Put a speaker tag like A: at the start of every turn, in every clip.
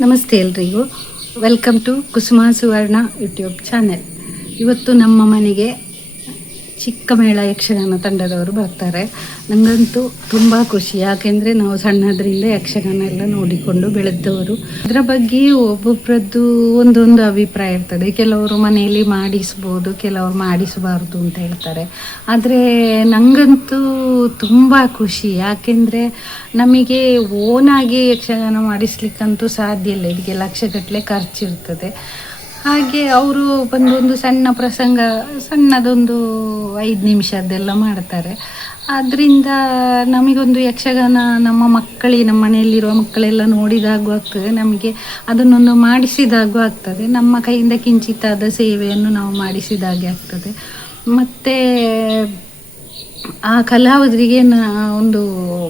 A: ನಮಸ್ತೆ ಎಲ್ರಿಗೂ. Welcome to Kusuma Suvarna YouTube channel ಇವತ್ತು ನಮ್ಮ ಮನೆಗೆ ಚಿಕ್ಕ ಮೇಳ ಯಕ್ಷಗಾನ ತಂಡದವರು ಬರ್ತಾರೆ. ನನಗಂತೂ ತುಂಬ ಖುಷಿ. ಯಾಕೆಂದರೆ ನಾವು ಸಣ್ಣದ್ರಿಂದ ಯಕ್ಷಗಾನ ಎಲ್ಲ ನೋಡಿಕೊಂಡು ಬೆಳೆದವರು. ಅದರ ಬಗ್ಗೆ ಒಬ್ಬೊಬ್ಬರದ್ದು ಒಂದೊಂದು ಅಭಿಪ್ರಾಯ ಇರ್ತದೆ. ಕೆಲವರು ಮನೆಯಲ್ಲಿ ಮಾಡಿಸ್ಬೋದು, ಕೆಲವರು ಮಾಡಿಸಬಾರ್ದು ಅಂತ ಹೇಳ್ತಾರೆ. ಆದರೆ ನನಗಂತೂ ತುಂಬ ಖುಷಿ. ಯಾಕೆಂದರೆ ನಮಗೆ ಓನಾಗಿ ಯಕ್ಷಗಾನ ಮಾಡಿಸ್ಲಿಕ್ಕಂತೂ ಸಾಧ್ಯ ಇಲ್ಲ. ಇದಕ್ಕೆ ಲಕ್ಷಗಟ್ಟಲೆ ಖರ್ಚಿರ್ತದೆ. ಹಾಗೆ ಅವರು ಬಂದೊಂದು ಸಣ್ಣ ಪ್ರಸಂಗ, ಸಣ್ಣದೊಂದು ಐದು ನಿಮಿಷದ್ದೆಲ್ಲ ಮಾಡ್ತಾರೆ. ಆದ್ದರಿಂದ ನಮಗೊಂದು ಯಕ್ಷಗಾನ ನಮ್ಮ ಮಕ್ಕಳಿಗೆ ನಮ್ಮ ಮನೆಯಲ್ಲಿರುವ ಮಕ್ಕಳೆಲ್ಲ ನೋಡಿದಾಗೂ ಆಗ್ತದೆ. ನಮಗೆ ಅದನ್ನೊಂದು ಮಾಡಿಸಿದಾಗೂ ಆಗ್ತದೆ. ನಮ್ಮ ಕೈಯಿಂದ ಕಿಂಚಿತಾದ ಸೇವೆಯನ್ನು ನಾವು ಮಾಡಿಸಿದಾಗೆ ಆಗ್ತದೆ. ಮತ್ತು ಆ ಕಲಾವಿದರಿಗೆ ಒಂದು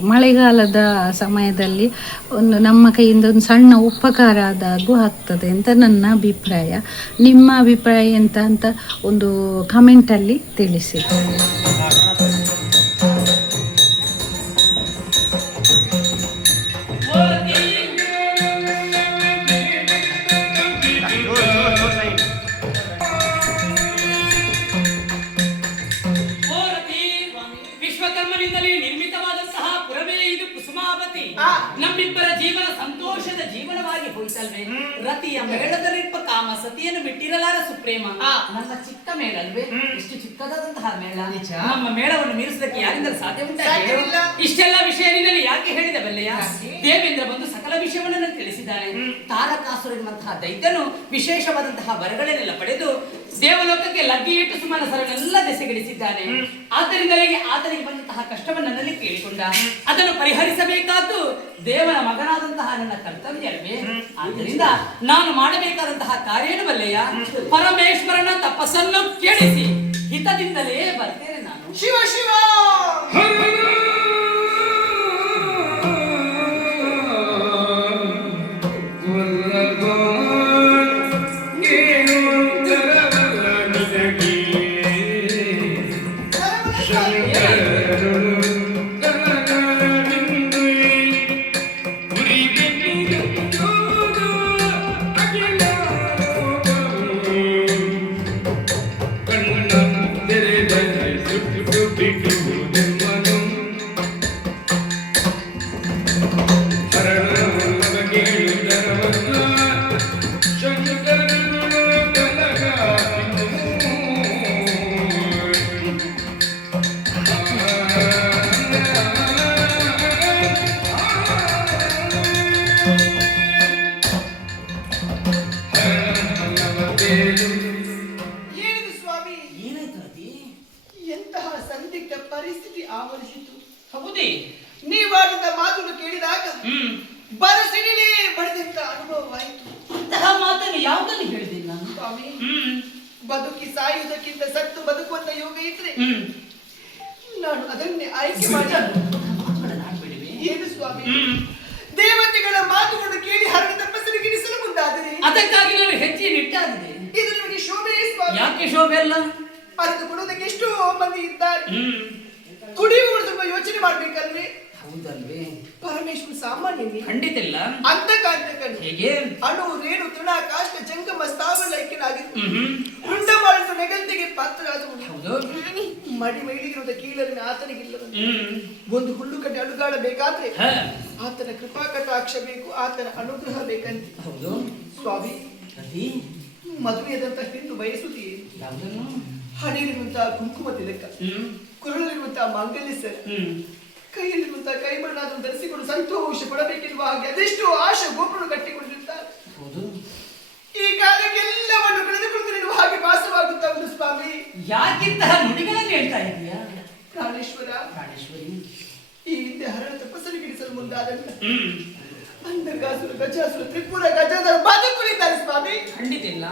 A: ಮಳೆಗಾಲದ ಸಮಯದಲ್ಲಿ ಒಂದು ನಮ್ಮ ಕೈಯಿಂದ ಒಂದು ಸಣ್ಣ ಉಪಕಾರ ಆದಾಗೂ ಆಗ್ತದೆ ಅಂತ ನನ್ನ ಅಭಿಪ್ರಾಯ. ನಿಮ್ಮ ಅಭಿಪ್ರಾಯ ಎಂತ ಅಂತ ಒಂದು ಕಮೆಂಟಲ್ಲಿ ತಿಳಿಸಿ.
B: ಹೋಯ್ತಲ್ವೇ? ರತಿಯ ಮೇಳದಲ್ಲಿರುವ ಕಾಮ ಸತಿಯನ್ನು ಬಿಟ್ಟಿರಲಾರ ಸುಪ್ರೇಮ. ನನ್ನ ಚಿಕ್ಕ ಮೇಳ ಅಲ್ವೇ ಇಷ್ಟು ಚಿಕ್ಕದಾದಂತಹ ಮೇಳ. ನಮ್ಮ ಮೇಳವನ್ನು ಮೀರಿಸಲಿಕ್ಕೆ ಯಾರಿಂದ ಸಾಧ್ಯ ಉಂಟಾಗಿಲ್ಲ? ಇಷ್ಟೆಲ್ಲ ವಿಷಯ ನಿನ್ನಲ್ಲಿ ಯಾಕೆ ಹೇಳಿದ ಬಲ್ಲೆಯ? ದೇವೇಂದ್ರ ಬಂದು ಸಕಲ ವಿಷಯವನ್ನು ನನಗೆ ತಿಳಿಸಿದ್ದಾನೆ. ತಾರಕಾಸುರ ಎನ್ನುವಂತಹ ದೈತ್ಯನು ವಿಶೇಷವಾದಂತಹ ವರಗಳನ್ನೆಲ್ಲ ಪಡೆದು ದೇವಲೋಕಕ್ಕೆ ಲಗ್ಗೆ ಇಟ್ಟು ಸುಮಾರು ಸರನೆಲ್ಲ ದೆಸೆಗಿಡಿಸಿದ್ದಾನೆ. ಆದ್ದರಿಂದಲೇ ಆತನಿಗೆ ಬಂದಂತಹ ಕಷ್ಟವನ್ನು ನನ್ನಲ್ಲಿ ಕೇಳಿಕೊಂಡ. ಅದನ್ನು ಪರಿಹರಿಸಬೇಕಾದ್ದು ದೇವರ ಮಗನಾದಂತಹ ನನ್ನ ಕರ್ತವ್ಯ ಅಲ್ವೇ ಆದ್ದರಿಂದ ನಾನು ಮಾಡಬೇಕಾದಂತಹ ಕಾರ್ಯನು ಬಲ್ಲೆಯ ಪರಮೇಶ್ವರನ ತಪಸ್ಸನ್ನು ಕೇಳಿಸಿ. ಹಿತದಿಂದಲೇ ಬರ್ತೇನೆ ನಾನು.
C: ಶಿವ ಶಿವ! ಏನಿದು ಸ್ವಾಮಿ?
B: ಏನಾಯ್ತು
C: ಎಂತಹ ಸಂದಿಗ್ಧ ಪರಿಸ್ಥಿತಿ ಆವರಿಸಿತು
B: ಹೌದೇ.
C: ನೀವಾಡಿದ ಮಾತನ್ನು ಕೇಳಿದಾಗ
B: ಹ್ಮ್.
C: ಬರಸಿಡಿಲೇ ಬಡಿದಂತ ಅನುಭವವಾಯಿತು.
B: ಅಂತಹ ಮಾತನ್ನು ಯಾವುದನ್ನು ನಾನು?
C: ಸ್ವಾಮಿ
B: ಹ್ಮ್.
C: ಬದುಕಿ ಸಾಯುವುದಕ್ಕಿಂತ ಸತ್ತು ಬದುಕುವಂತ ಯೋಗ ಇದ್ರೆ
B: ಹ್ಮ್.
C: ನಾನು ಅದನ್ನೇ ಆಯ್ಕೆ ಮಾಡಿ ಏನು ಸ್ವಾಮಿ?
B: ಹ್ಮ್.
C: ದೇವತೆಗಳ ಮಾತುಗಳನ್ನು ಕೇಳಿ ಮುಂದಾದರೆ
B: ಅದಕ್ಕಾಗಿ ನಾನು ಹೆಚ್ಚಿನ ನಿಟ್ಟಾಗಿದೆ.
C: ಇದು ನಿಮಗೆ ಶೋಭೆ ಸ್ವಾಮಿ.
B: ಯಾಕೆ ಶೋಭೆ ಅಲ್ಲ?
C: ಅದನ್ನು ಕೊಡೋದಕ್ಕೆ ಎಷ್ಟೋ ಮಂದಿ ಇದ್ದಾರೆ. ಕುಡಿಯುವ ಸ್ವಲ್ಪ ಯೋಚನೆ ಮಾಡ್ಬೇಕಲ್ವಿ?
B: ಹೌದಲ್ವೇ?
C: ಪರಮೇಶ್ವರ ಸಾಮಾನ್ಯ
B: ಖಂಡಿತ ಇಲ್ಲ.
C: ಅಂತ ಕಾಂತಕನು
B: ಹೇಗೆ?
C: ಅಣು ರೇಣು ತೃಣ ಕಾಷ್ಟ ಜಂಗಮ ಸ್ಥಾವರ ಐಕ್ಯನಾಗಿದ್ದು ಉಂಡ ಮಾಡಿದ ನೆಗಲ್ತಿಗೆ ಪಾತ್ರ
B: ಹೌದು.
C: ಮಡಿ ಮೈಲಿಗಿರುವ ಕೀಳರಿನ
B: ಆತನಿಗಿಲ್ಲ
C: ಒಂದು ಹುಲ್ಲು ಕಟ್ಟಿ ಅಡುಗಾಡಬೇಕಾದ್ರೆ ಆತನ ಕೃಪಾ ಕಟಾಕ್ಷ ಬೇಕು ಆತನ ಅನುಗ್ರಹ ಬೇಕಂತ.
B: ಹೌದು.
C: ಸ್ವಾಮಿ
B: ಮದುವೆಯಾದಂತಹ
C: ಮದುವೆಯಾದಂತ ಹೆಣ್ಣು ಬಯಸುತ್ತಿ
B: ಯಾವುದನ್ನು?
C: ಹಣೆಯಲ್ಲಿರುವಂತಹ ಕುಂಕುಮ ತಿಲಕ ಕುರಳಲ್ಲಿರುವಂತಹ ಮಾಂಗಲ್ಯ ಸರ್ ಕೈಯಲ್ಲಿರುವಂತಹ ಕೈ ಬಣ್ಣಾದನ್ನು ಧರಿಸಿಕೊಂಡು ಸಂತೋಷ ಪಡಬೇಕೆನ್ನುವ ಹಾಗೆ ಅದೆಷ್ಟು ಆಶೆ ಗೋಪುರ ಕಟ್ಟಿಕೊಂಡಿರುತ್ತಾರೆ.
B: ಈ
C: ಈ ಕಾಲಕ್ಕೆಲ್ಲವನ್ನು ಕಳೆದುಕೊಳ್ಳುತ್ತಿರುವ ಹಾಗೆ ಭಾಸವಾಗುತ್ತಾ ಒಂದು ಸ್ವಾಮಿ.
B: ಯಾಕಿಂತಹ ನುಡಿಗಳನ್ನು ಹೇಳ್ತಾ ಇದೆಯಾ?
C: ಪ್ರಾಣೇಶ್ವರ.
B: ಪ್ರಾಣೇಶ್ವರಿ.
C: ಈ ಹಿಂದೆ ಹರಳ ತಪಸ್ಸನ್ನು ಗಿಡಿಸಲು
B: ಮುಂದಾದಂತ
C: ಅಂಧಕಾಸುರ ಗಜಾಸುರ ತ್ರಿಪುರ ಗಜಾದ
B: ಖಂಡಿತ ಇಲ್ಲ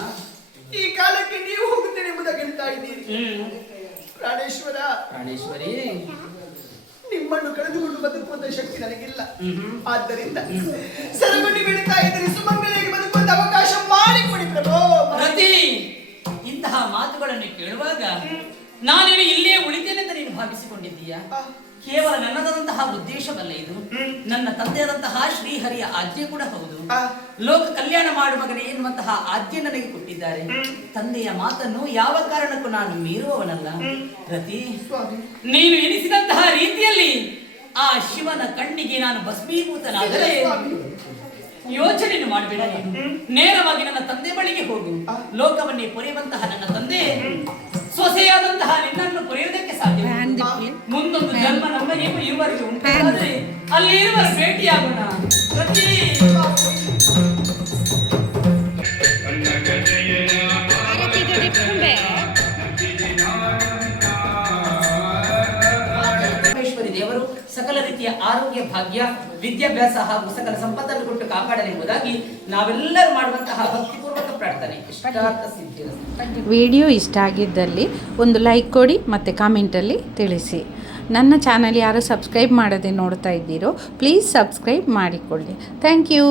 C: ಈ ಕಾಲಕ್ಕೆ ನೀವು ಹೋಗುತ್ತೇನೆ ಎಂಬುದಾಗಿ ಹೇಳ್ತಾ ಇದ್ದೀರಿ. ಪ್ರಾಣೇಶ್ವರ
B: ಪ್ರಾಣೇಶ್ವರಿ.
C: ನಿಮ್ಮನ್ನು ಕಳೆದುಕೊಂಡು ಬದುಕುವಂತ ಶಕ್ತಿ ನನಗಿಲ್ಲ. ಆದ್ದರಿಂದ ಸರಗುಂಡಿ ಬೀಳ್ತಾ ಇದ್ದರೆ ಸುಮಂಗಲಿಗೆ ಬದುಕುವಂತ ಅವಕಾಶ ಮಾಡಿಕೊಡಿ ಪ್ರಭೋ.
B: ಪ್ರತಿ ಇಂತಹ ಮಾತುಗಳನ್ನು ಕೇಳುವಾಗ ನಾನೇನು ಇಲ್ಲೇ ಉಳಿತೇನೆ ಅಂತ ನೀನು ಭಾವಿಸಿಕೊಂಡಿದ್ದೀಯಾ? ಕೇವಲ ನನ್ನದಾದಂತಹ ಉದ್ದೇಶವಲ್ಲ ಇದು. ನನ್ನ ತಂದೆಯಾದಂತಹ ಶ್ರೀಹರಿಯ ಆಜ್ಞೆ ಕೂಡ ಹೌದು. ಲೋಕ ಕಲ್ಯಾಣ ಮಾಡುವಾಗಲೇ ಮಗನೇ ಎನ್ನುವಂತಹ ಆಜ್ಞೆ ನನಗೆ ಕೊಟ್ಟಿದ್ದಾರೆ. ತಂದೆಯ ಮಾತನ್ನು ಯಾವ ಕಾರಣಕ್ಕೂ ನಾನು ಮೀರುವವನಲ್ಲ.
C: ಪ್ರತಿ
B: ನೀನು ಎನಿಸಿದಂತಹ ರೀತಿಯಲ್ಲಿ ಆ ಶಿವನ ಕಣ್ಣಿಗೆ ನಾನು ಭಸ್ಮೀಭೂತನಾದರೆ
C: ಯೋಚನೆ
B: ಯೋಚನೆಯನ್ನು ಮಾಡಬೇಡ ನೇರವಾಗಿ ನನ್ನ ತಂದೆ ಬಳಿಗೆ ಹೋಗು. ಲೋಕವನ್ನೇ ಪೊರೆಯುವಂತಹ ನನ್ನ ತಂದೆ ಸೊಸೆಯಾದಂತಹ ನಿನ್ನನ್ನು ಪೊರೆಯುವುದಕ್ಕೆ ಸಾಧ್ಯ ಮುಂದೊಂದು ಜನ್ಮ ನಮಗೆ ಇರುವರೆಗೆ ಉಂಟಾದರೆ ಅಲ್ಲಿ ಇರುವ ಭೇಟಿಯಾಗೋಣ. ಪ್ರತಿ ಪರಮೇಶ್ವರಿ ದೇವರು ಸಕಲ ರೀತಿಯ ಆರೋಗ್ಯ ಭಾಗ್ಯ ವಿದ್ಯಾಭ್ಯಾಸ ಹಾಗೂ ಸಕಲ ಸಂಪತ್ತನ್ನು ಕೊಟ್ಟು ಕಾಪಾಡಲೆಂಬುದಾಗಿ ನಾವೆಲ್ಲರೂ ಮಾಡುವಂತಹ ಸಿದ್ಧಿರಸ್ತು.
A: ವಿಡಿಯೋ ಇಷ್ಟ ಆಗಿದ್ದಲ್ಲಿ ಒಂದು ಲೈಕ್ ಕೊಡಿ, ಮತ್ತು ಕಾಮೆಂಟಲ್ಲಿ ತಿಳಿಸಿ. ನನ್ನ ಚಾನಲ್ ಯಾರು ಸಬ್ಸ್ಕ್ರೈಬ್ ಮಾಡದೆ ನೋಡ್ತಾ ಇದ್ದೀರೋ ಪ್ಲೀಸ್ ಸಬ್ಸ್ಕ್ರೈಬ್ ಮಾಡಿಕೊಳ್ಳಿ. Thank you